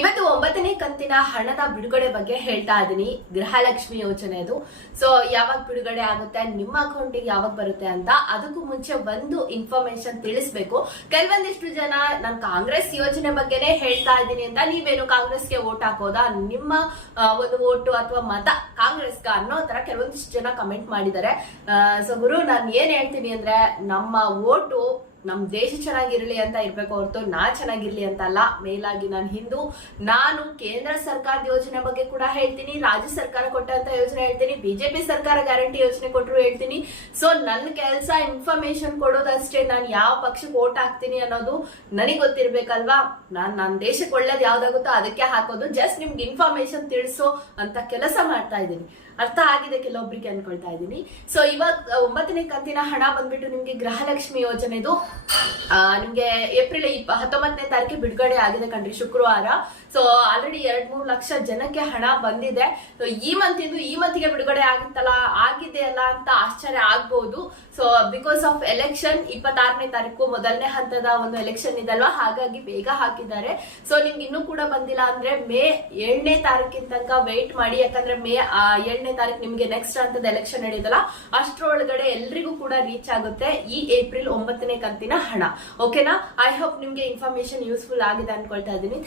ಇವತ್ತು ಒಂಬತ್ತನೇ ಕಂತಿನ ಹಣದ ಬಿಡುಗಡೆ ಬಗ್ಗೆ ಹೇಳ್ತಾ ಇದ್ದೀನಿ ಗೃಹಲಕ್ಷ್ಮಿ ಯೋಜನೆ ಅದು. ಸೊ ಯಾವಾಗ ಬಿಡುಗಡೆ ಆಗುತ್ತೆ, ನಿಮ್ಮ ಅಕೌಂಟಿಗೆ ಯಾವಾಗ ಬರುತ್ತೆ ಅಂತ ಅದಕ್ಕೂ ಮುಂಚೆ ಒಂದು ಇನ್ಫಾರ್ಮೇಶನ್ ತಿಳಿಸ್ಬೇಕು. ಕೆಲವೊಂದಿಷ್ಟು ಜನ ನಾನು ಕಾಂಗ್ರೆಸ್ ಯೋಜನೆ ಬಗ್ಗೆನೇ ಹೇಳ್ತಾ ಇದ್ದೀನಿ ಅಂತ. ನೀವೇನು ಕಾಂಗ್ರೆಸ್ಗೆ ವೋಟ್ ಹಾಕೋದಾ? ನಿಮ್ಮ ಒಂದು ವೋಟು ಅಥವಾ ಮತ ಕಾಂಗ್ರೆಸ್ಗ ಅನ್ನೋ ತರ ಕೆಲವೊಂದಿಷ್ಟು ಜನ ಕಮೆಂಟ್ ಮಾಡಿದ್ದಾರೆ. ಸೊ ಗುರು, ನಾನು ಏನ್ ಹೇಳ್ತೀನಿ ಅಂದ್ರೆ, ನಮ್ಮ ವೋಟು ನಮ್ ದೇಶ ಚೆನ್ನಾಗಿರಲಿ ಅಂತ ಇರಬೇಕು ಹೊರತು ನಾ ಚೆನ್ನಾಗಿರ್ಲಿ ಅಂತ ಅಲ್ಲ ಮೇಲಾಗಿ ನಾನು ಹಿಂದೂ, ನಾನು ಕೇಂದ್ರ ಸರ್ಕಾರದ ಯೋಜನೆ ಬಗ್ಗೆ ಕೂಡ ಹೇಳ್ತೀನಿ, ರಾಜ್ಯ ಸರ್ಕಾರ ಕೊಟ್ಟಂತ ಯೋಜನೆ ಹೇಳ್ತೀನಿ, ಬಿಜೆಪಿ ಸರ್ಕಾರ ಗ್ಯಾರಂಟಿ ಯೋಜನೆ ಕೊಟ್ಟರು ಹೇಳ್ತೀನಿ. ಸೊ ನನ್ನ ಕೆಲಸ ಇನ್ಫಾರ್ಮೇಶನ್ ಕೊಡೋದಷ್ಟೇ ನಾನು ಯಾವ ಪಕ್ಷಕ್ಕೆ ಓಟ್ ಹಾಕ್ತೀನಿ ಅನ್ನೋದು ನನಗೆ ಗೊತ್ತಿರ್ಬೇಕಲ್ವಾ? ನಾನು ನನ್ನ ದೇಶಕ್ಕೆ ಒಳ್ಳೇದು ಯಾವ್ದಾಗುತ್ತೋ ಅದಕ್ಕೆ ಹಾಕೋದು ಜಸ್ಟ್ ನಿಮ್ಗೆ ಇನ್ಫಾರ್ಮೇಶನ್ ತಿಳಿಸೋ ಅಂತ ಕೆಲಸ ಮಾಡ್ತಾ ಇದ್ದೀನಿ. ಅರ್ಥ ಆಗಿದೆ ಕೆಲವೊಬ್ಬರಿಗೆ ಅನ್ಕೊಳ್ತಾ ಇದ್ದೀನಿ. ಸೊ ಇವಾಗ ಒಂಬತ್ತನೇ ಕಂತಿನ ಹಣ ಬಂದ್ಬಿಟ್ಟು ನಿಮ್ಗೆ ಗೃಹಲಕ್ಷ್ಮಿ ಯೋಜನೆದು ನಿಮಗೆ ನಿಮ್ಗೆ ಏಪ್ರಿಲ್ ಇಪ್ಪ, ಹತ್ತೊಂಬತ್ತನೇ ತಾರೀಕು ಬಿಡುಗಡೆ ಆಗಿದೆ ಕಣ್ರಿ, ಶುಕ್ರವಾರ. ಸೊ ಆಲ್ರೆಡಿ ಎರಡ್ ಮೂರು ಲಕ್ಷ ಜನಕ್ಕೆ ಹಣ ಬಂದಿದೆ. ಸೊ ಈ ಮಂತ್ ಇಂದು ಈ ಮಂತ್ಗೆ ಬಿಡುಗಡೆ ಆಗುತ್ತಲ್ಲ, ಆಗಿದೆ ಅಲ್ಲ ಅಂತ ಆಶ್ಚರ್ಯ ಆಗ್ಬಹುದು ಸೊ ಬಿಕಾಸ್ ಆಫ್ ಎಲೆಕ್ಷನ್ ಇಪ್ಪತ್ತಾರನೇ ತಾರೀಕು ಮೊದಲನೇ ಹಂತದ ಒಂದು ಎಲೆಕ್ಷನ್ ಇದಲ್ವಾ? ಹಾಗಾಗಿ ಬೇಗ ಹಾಕಿದ್ದಾರೆ. ಸೊ ನಿಮ್ಗೆ ಇನ್ನೂ ಕೂಡ ಬಂದಿಲ್ಲ ಅಂದ್ರೆ ಮೇ ಏಳನೇ ತಾರೀಕಿನ ತನಕ ವೇಟ್ ಮಾಡಿ. ಯಾಕಂದ್ರೆ ಮೇ ಏಳನೇ ತಾರೀಕು ನಿಮಗೆ ನೆಕ್ಸ್ಟ್ ಹಂತದ ಎಲೆಕ್ಷನ್ ನಡೆಯುತ್ತಲ್ಲ ಅಷ್ಟರೊಳಗಡೆ ಎಲ್ರಿಗೂ ಕೂಡ ರೀಚ್ ಆಗುತ್ತೆ ಈ ಏಪ್ರಿಲ್ ಒಂಬತ್ತನೇ ಕಂತಿನ ಹಣ. ಓಕೆನಾ ಐ ಹೋಪ್ ನಿಮ್ಗೆ ಇನ್ಫಾರ್ಮೇಶನ್ ಯೂಸ್ಫುಲ್ ಆಗಿದೆ ಅನ್ಕೊಳ್ತಾ ಇದ್ದೀನಿ.